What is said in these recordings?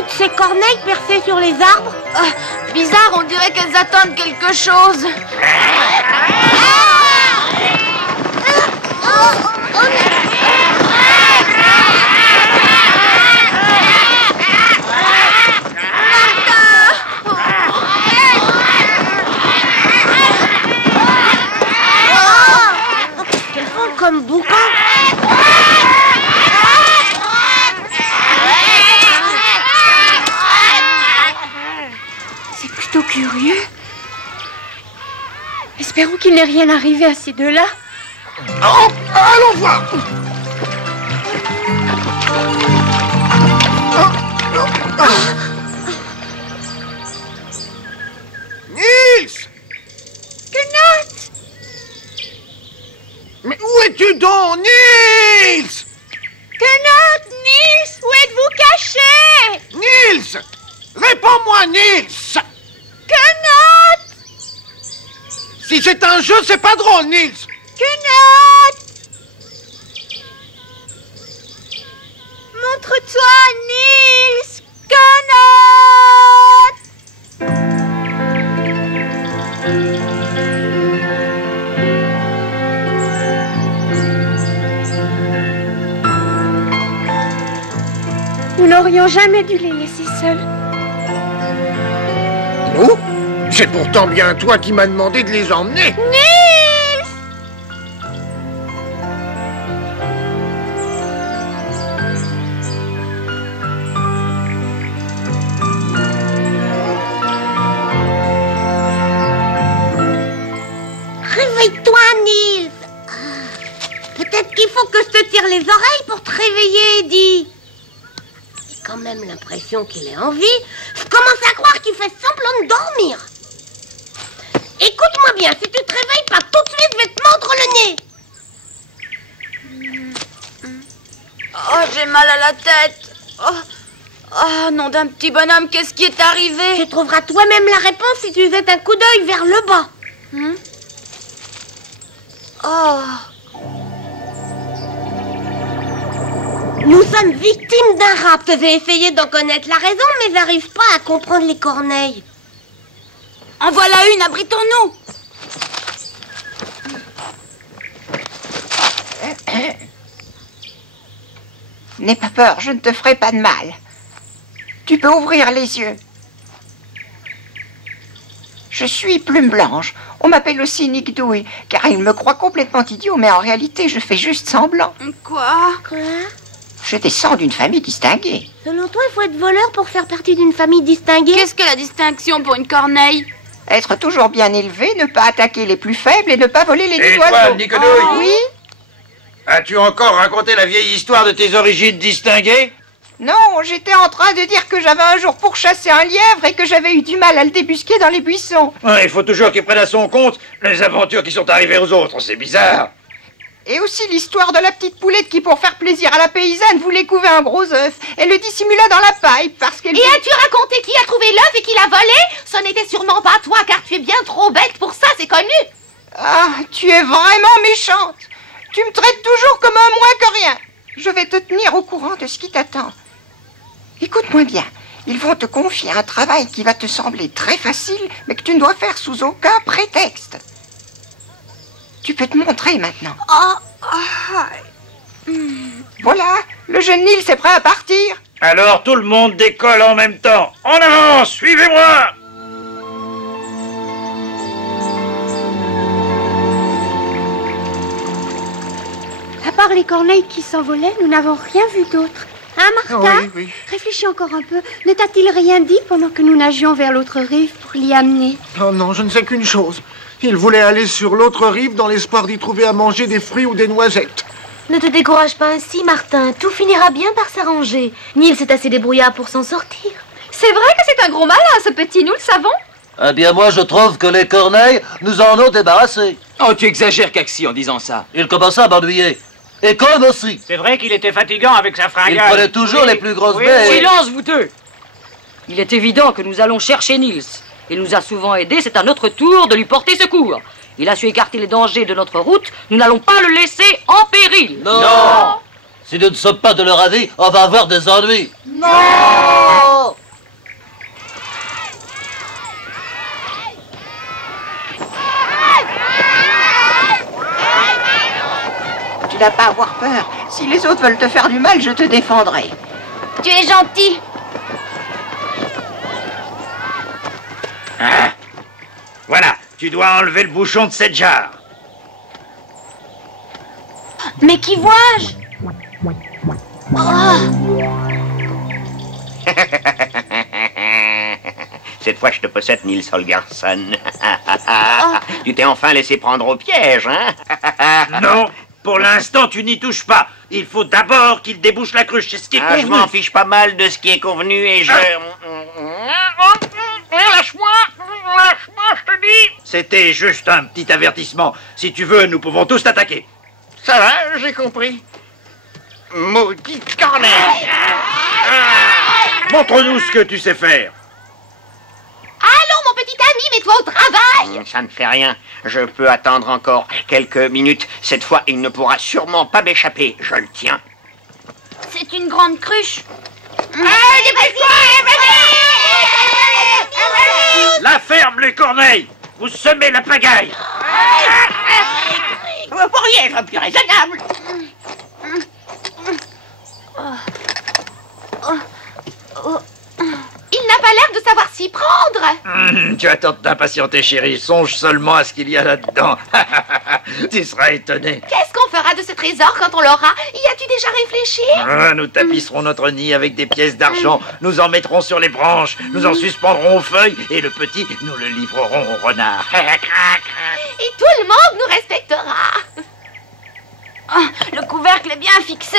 toutes ces corneilles percées sur les arbres? Bizarre, on dirait qu'elles attendent quelque chose. Qu'elles font comme boucan. C'est plutôt curieux. Espérons qu'il n'est rien arrivé à ces deux-là. Oh, allons voir. Nils! Knut! Mais où es-tu donc, Nils? Knut! Nils! Où êtes-vous caché? Nils! Réponds-moi, Nils! Knut! Si c'est un jeu, c'est pas drôle, Nils! Knut! Montre-toi, Nils! Knut! Nous n'aurions jamais dû les laisser seuls. Nous? C'est pourtant bien toi qui m'as demandé de les emmener. Nils! Réveille-toi, Nils. Peut-être qu'il faut que je te tire les oreilles pour te réveiller, Eddie. J'ai quand même l'impression qu'il est en vie. Je commence à croire qu'il fait semblant de dormir. Écoute-moi bien, si tu te réveilles pas tout de suite, je vais te mordre le nez. Oh, j'ai mal à la tête. Oh, nom d'un petit bonhomme, qu'est-ce qui est arrivé? Tu trouveras toi-même la réponse si tu jettes un coup d'œil vers le bas. Oh, Nous sommes victimes d'un rapt. J'ai essayé d'en connaître la raison, mais j'arrive pas à comprendre les corneilles. en voilà une, abritons-nous. N'aie pas peur, je ne te ferai pas de mal. Tu peux ouvrir les yeux. Je suis Plume Blanche. On m'appelle aussi Nick Douille, car il me croit complètement idiot, mais en réalité, je fais juste semblant. Quoi? Je descends d'une famille distinguée. Selon toi, il faut être voleur pour faire partie d'une famille distinguée? Qu'est-ce que la distinction pour une corneille? Être toujours bien élevé, ne pas attaquer les plus faibles et ne pas voler les Et nids toi, d'oiseaux. Nick Douille? Oui? As-tu encore raconté la vieille histoire de tes origines distinguées? Non, j'étais en train de dire que j'avais un jour pourchassé un lièvre et que j'avais eu du mal à le débusquer dans les buissons. Ouais, il faut toujours qu'il prenne à son compte les aventures qui sont arrivées aux autres, c'est bizarre. Et aussi l'histoire de la petite poulette qui, pour faire plaisir à la paysanne, voulait couver un gros œuf. Elle le dissimula dans la paille parce qu'elle... Et as-tu raconté qui a trouvé l'œuf et qui l'a volé? Ce n'était sûrement pas toi, car tu es bien trop bête pour ça, c'est connu. Ah, tu es vraiment méchante. Tu me traites toujours comme un moins que rien. Je vais te tenir au courant de ce qui t'attend. Écoute-moi bien. Ils vont te confier un travail qui va te sembler très facile, mais que tu ne dois faire sous aucun prétexte. Tu peux te montrer maintenant. Voilà, le jeune Nils est prêt à partir. Alors tout le monde décolle en même temps. En avant, suivez-moi! À part les corneilles qui s'envolaient, nous n'avons rien vu d'autre. Hein, Martha? Oui. Réfléchis encore un peu. Ne t'a-t-il rien dit pendant que nous nagions vers l'autre rive pour l'y amener? Oh non, je ne sais qu'une chose. Il voulait aller sur l'autre rive dans l'espoir d'y trouver à manger des fruits ou des noisettes. Ne te décourage pas ainsi, Martin. Tout finira bien par s'arranger. Nils est assez débrouillard pour s'en sortir. C'est vrai que c'est un gros malin, ce petit, nous le savons. Eh bien, moi, je trouve que les corneilles nous en ont débarrassés. Oh, tu exagères, Caxi, en disant ça. Il commençait à m'ennuyer. Et comme aussi. C'est vrai qu'il était fatigant avec sa fringale. Il prenait toujours les plus grosses oui. baies. Silence, vous deux! Il est évident que nous allons chercher Nils. Il nous a souvent aidés, c'est à notre tour de lui porter secours. Il a su écarter les dangers de notre route, nous n'allons pas le laisser en péril. Non. Si nous ne sommes pas de leur avis, on va avoir des ennuis. Non! n'as pas à avoir peur. Si les autres veulent te faire du mal, je te défendrai. Tu es gentil. Hein? Voilà, tu dois enlever le bouchon de cette jarre. Mais qui vois-je? Cette fois, je te possède, Nils Holgersson. Tu t'es enfin laissé prendre au piège, hein? Non, pour l'instant, tu n'y touches pas. Il faut d'abord qu'il débouche la cruche, c'est ce qui est convenu. Je m'en fiche pas mal de ce qui est convenu et je... Lâche-moi, je te dis. C'était juste un petit avertissement. Si tu veux, nous pouvons tous t'attaquer. Ça va, j'ai compris. Maudit Corneille! Montre-nous ce que tu sais faire. Allons, mon petit ami, mets-toi au travail. Ça ne fait rien. Je peux attendre encore quelques minutes. Cette fois, il ne pourra sûrement pas m'échapper. Je le tiens. C'est une grande cruche. La ferme, les corneilles. Vous semez la pagaille. Vous pourriez être plus raisonnable. Il n'a pas l'air de savoir s'y prendre. Tu as tort de t'impatienter, chérie. Songe seulement à ce qu'il y a là-dedans. Tu seras étonné. Qu'est-ce qu'on fera de ce trésor quand on l'aura? Y as-tu déjà réfléchi? Nous tapisserons notre nid avec des pièces d'argent. Nous en mettrons sur les branches. Nous en suspendrons aux feuilles. Et le petit, nous le livrerons au renard. Et tout le monde nous respectera. Le couvercle est bien fixé.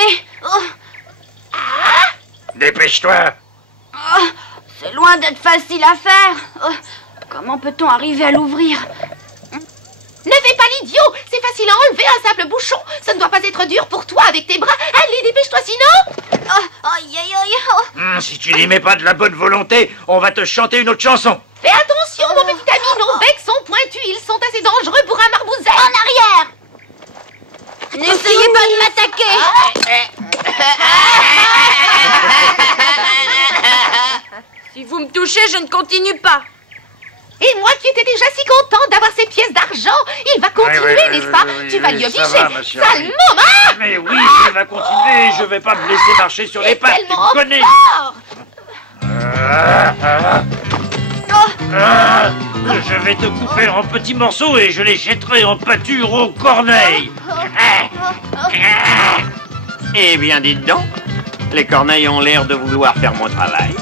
Dépêche-toi. C'est loin d'être facile à faire. Comment peut-on arriver à l'ouvrir? Ne fais pas l'idiot. C'est facile à enlever un simple bouchon. Ça ne doit pas être dur pour toi avec tes bras. Allez, dépêche-toi sinon. Aïe, aïe, aïe. Si tu n'y mets pas de la bonne volonté, on va te chanter une autre chanson. Fais attention, mon petit ami. Nos becs sont pointus. Ils sont assez dangereux pour un marmouset. En arrière. N'essayez pas de m'attaquer. Si vous me touchez, je ne continue pas. Et moi qui étais déjà si contente d'avoir ces pièces d'argent, il va continuer, n'est-ce pas? Tu vas lui obliger. Sale moment. Mais oui, il va continuer. Je vais pas me laisser marcher sur les pattes. Tu me connais. Je vais te couper en petits morceaux et je les jetterai en pâture aux corneilles. Eh bien, dites donc, les corneilles ont l'air de vouloir faire mon travail.